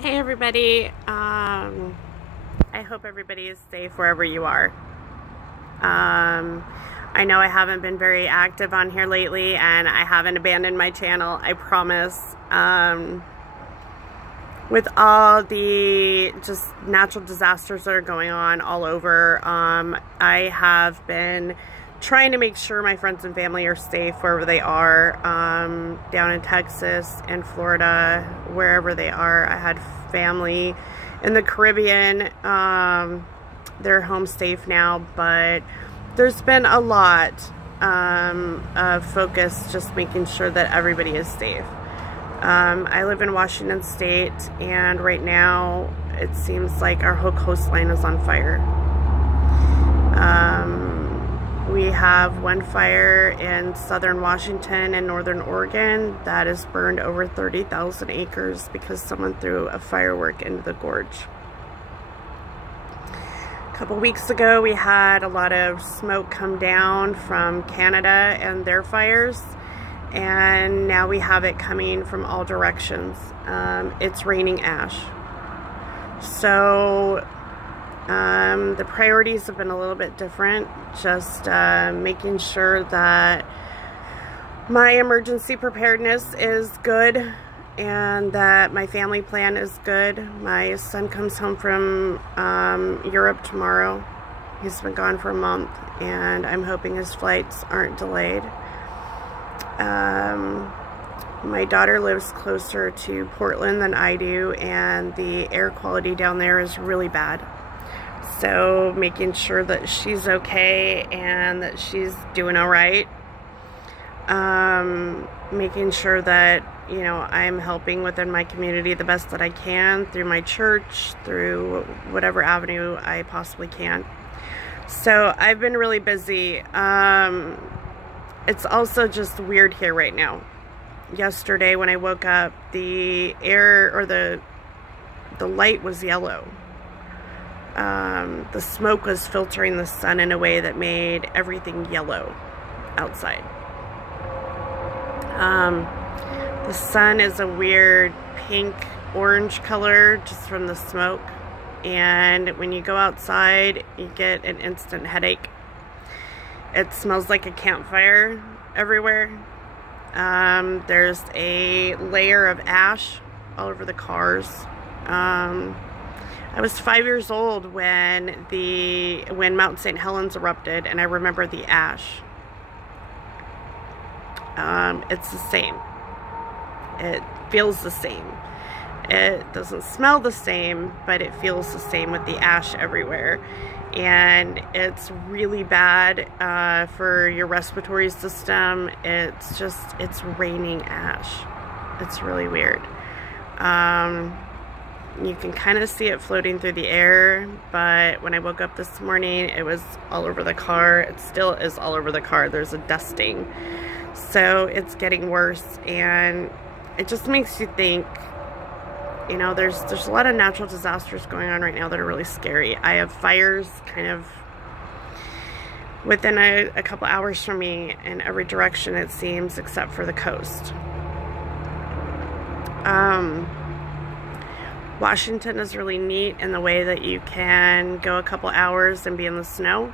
Hey everybody, I hope everybody is safe wherever you are. I know I haven't been very active on here lately and I haven't abandoned my channel, I promise. With all the just natural disasters that are going on all over, I have been trying to make sure my friends and family are safe wherever they are, down in Texas and Florida, wherever they are. I had family in the Caribbean. They're home safe now, but there's been a lot of focus just making sure that everybody is safe. I live in Washington State, and right now it seems like our whole coastline is on fire. We have one fire in southern Washington and northern Oregon that has burned over 30,000 acres because someone threw a firework into the gorge. A couple weeks ago we had a lot of smoke come down from Canada and their fires, and now we have it coming from all directions. It's raining ash. So the priorities have been a little bit different, just making sure that my emergency preparedness is good and that my family plan is good. My son comes home from Europe tomorrow. He's been gone for a month, and I'm hoping his flights aren't delayed. My daughter lives closer to Portland than I do, and the air quality down there is really bad. So making sure that she's okay and that she's doing all right. Making sure that, you know, I'm helping within my community the best that I can through my church, through whatever avenue I possibly can. So I've been really busy. It's also just weird here right now. Yesterday when I woke up, the air, or the light was yellow. The smoke was filtering the sun in a way that made everything yellow outside. The sun is a weird pink orange color just from the smoke, and when you go outside you get an instant headache. It smells like a campfire everywhere. There's a layer of ash all over the cars. I was 5 years old when Mount St. Helens erupted, and I remember the ash. It's the same. It feels the same. It doesn't smell the same, but it feels the same with the ash everywhere. And it's really bad for your respiratory system. It's raining ash. It's really weird. You can kind of see it floating through the air, but when I woke up this morning, it was all over the car. It still is all over the car. There's a dusting. So it's getting worse, and it just makes you think, you know, there's a lot of natural disasters going on right now that are really scary. I have fires kind of within a couple hours from me in every direction, it seems, except for the coast. Washington is really neat in the way that you can go a couple hours and be in the snow.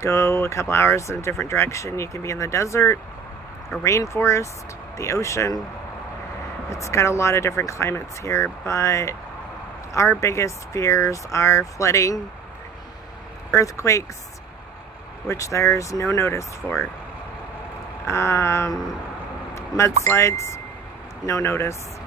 Go a couple hours in a different direction, you can be in the desert, a rainforest, the ocean. It's got a lot of different climates here, but our biggest fears are flooding, earthquakes, which there's no notice for, mudslides, no notice.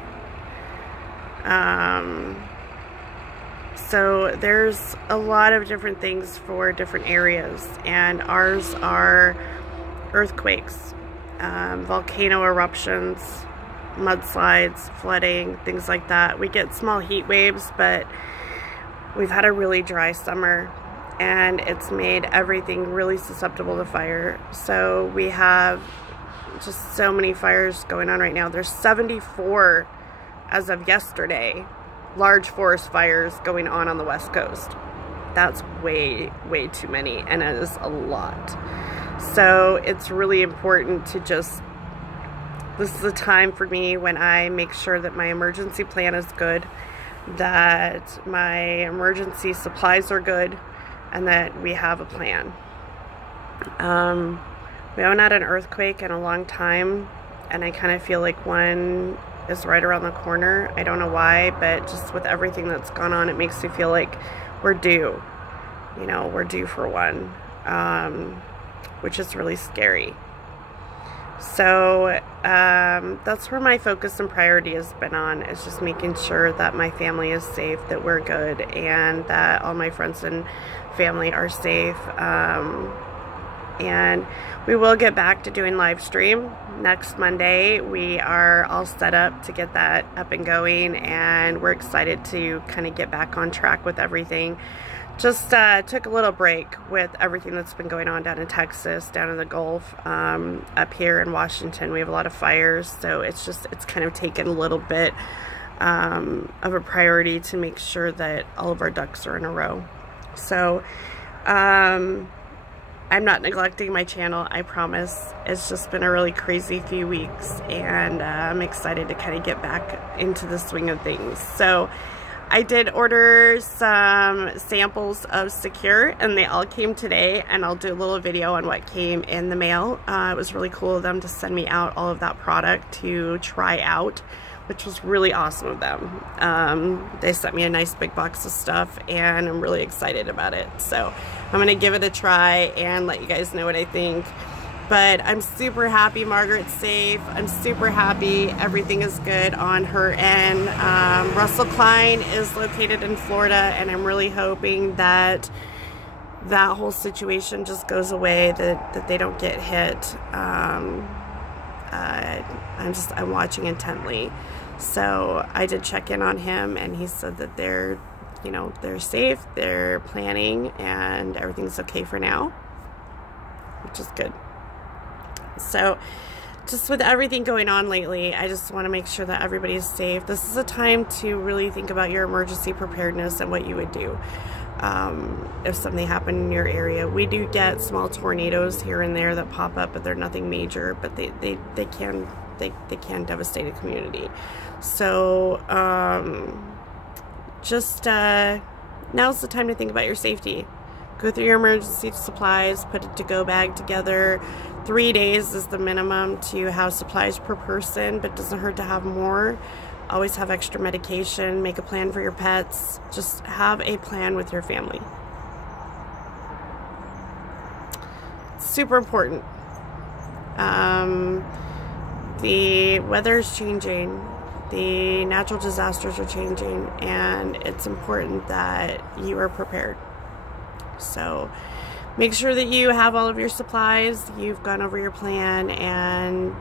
So there's a lot of different things for different areas, and ours are earthquakes, volcano eruptions, mudslides, flooding, things like that. We get small heat waves, but we've had a really dry summer, and it's made everything really susceptible to fire. So we have just so many fires going on right now. There's 74 as of yesterday, large forest fires going on the West Coast. That's way too many, and it is a lot. So it's really important to just This is a time for me when I make sure that my emergency plan is good. that my emergency supplies are good, and that we have a plan. We haven't had an earthquake in a long time, and I kind of feel like one is right around the corner. I don't know why, but just with everything that's gone on, it makes me feel like we're due. You know, we're due for one, which is really scary. So that's where my focus and priority has been on, is just making sure that my family is safe, that we're good, and that all my friends and family are safe. And we will get back to doing live stream next Monday. We are all set up to get that up and going, and we're excited to kind of get back on track with everything. Just took a little break with everything that's been going on down in Texas, down in the Gulf, up here in Washington. We have a lot of fires, so it's kind of taken a little bit of a priority to make sure that all of our ducks are in a row. So I'm not neglecting my channel, I promise. It's just been a really crazy few weeks, and I'm excited to kind of get back into the swing of things. So I did order some samples of Secure, and they all came today, and I'll do a little video on what came in the mail. It was really cool of them to send me out all of that product to try out, which was really awesome of them. They sent me a nice big box of stuff, and I'm really excited about it. So I'm going to give it a try and let you guys know what I think. But I'm super happy Margaret's safe. I'm super happy everything is good on her end. Russell Klein is located in Florida, and I'm really hoping that that whole situation just goes away, that they don't get hit. I'm watching intently. So I did check in on him, and he said that they're safe, they're planning, and everything's okay for now, which is good. So just with everything going on lately, I just want to make sure that everybody's safe. This is a time to really think about your emergency preparedness and what you would do if something happened in your area. We do get small tornadoes here and there that pop up, but they're nothing major, but they can devastate a community. So now's the time to think about your safety. Go through your emergency supplies, put a to-go bag together. 3 days is the minimum to have supplies per person, but it doesn't hurt to have more. Always have extra medication. Make a plan for your pets. Just have a plan with your family. It's super important. The weather's changing. The natural disasters are changing, and it's important that you are prepared. So make sure that you have all of your supplies, you've gone over your plan, and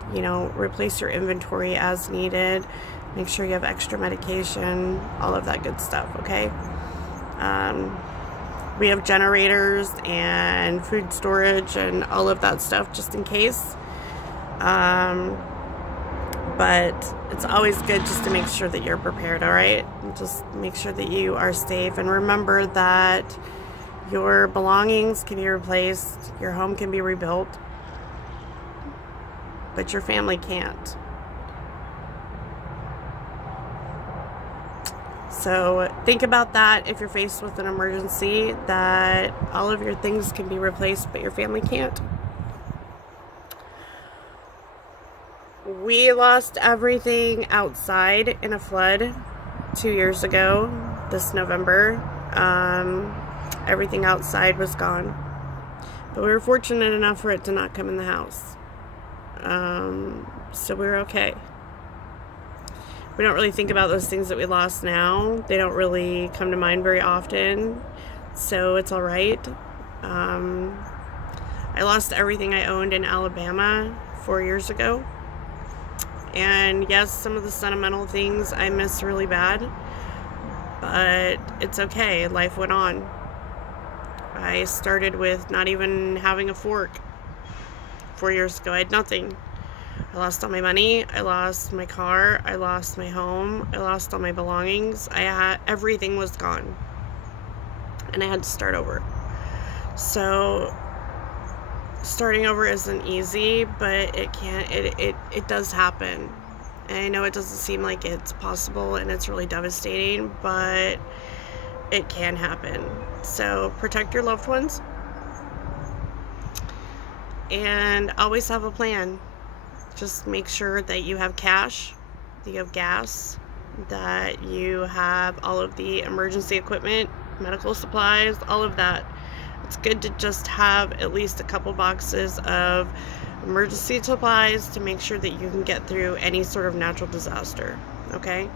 replace your inventory as needed. Make sure you have extra medication, all of that good stuff, okay? We have generators and food storage and all of that stuff just in case. But it's always good just to make sure that you're prepared, all right? Just make sure that you are safe, and remember that your belongings can be replaced, your home can be rebuilt, but your family can't. So think about that if you're faced with an emergency, that all of your things can be replaced, but your family can't. We lost everything outside in a flood 2 years ago, this November. Everything outside was gone. But we were fortunate enough for it to not come in the house. So we were okay. We don't really think about those things that we lost now. They don't really come to mind very often. So it's alright. I lost everything I owned in Alabama 4 years ago. And yes, some of the sentimental things I miss really bad, but it's okay. Life went on. I started with not even having a fork 4 years ago. I had nothing. I lost all my money. I lost my car. I lost my home. I lost all my belongings. Everything was gone, and I had to start over. So starting over isn't easy, but it does happen. I know it doesn't seem like it's possible and it's really devastating, but it can happen. So protect your loved ones and always have a plan. Just make sure that you have cash, that you have gas, that you have all of the emergency equipment, medical supplies, all of that. It's good to just have at least a couple boxes of emergency supplies to make sure that you can get through any sort of natural disaster, okay?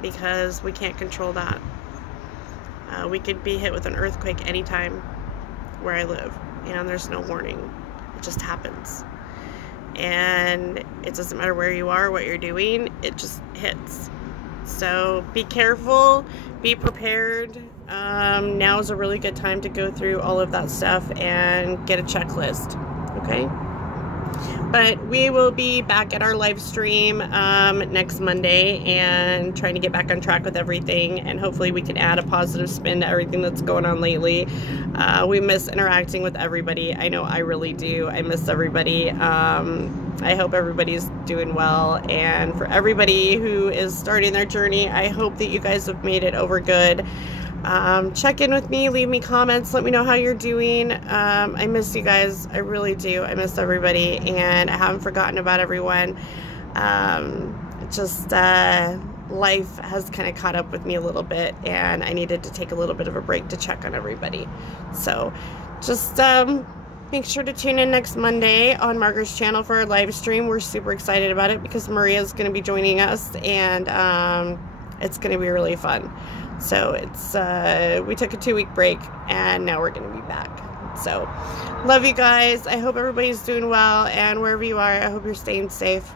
Because we can't control that. We could be hit with an earthquake anytime where I live, and there's no warning. It just happens. And it doesn't matter where you are, what you're doing, it just hits. So be careful, be prepared. Now is a really good time to go through all of that stuff and get a checklist, okay? But we will be back at our live stream next Monday and trying to get back on track with everything, and hopefully we can add a positive spin to everything that's going on lately. We miss interacting with everybody. I know I really do. I miss everybody. I hope everybody's doing well, and for everybody who is starting their journey, I hope that you guys have made it over good. Check in with me, leave me comments, let me know how you're doing. I miss you guys, I really do. I miss everybody, and I haven't forgotten about everyone. Life has kind of caught up with me a little bit, and I needed to take a little bit of a break to check on everybody. So just make sure to tune in next Monday on Margaret's channel for our live stream. We're super excited about it because Maria's going to be joining us, and it's going to be really fun. So it's we took a 2-week break, and now we're going to be back. So love you guys. I hope everybody's doing well, and wherever you are, I hope you're staying safe.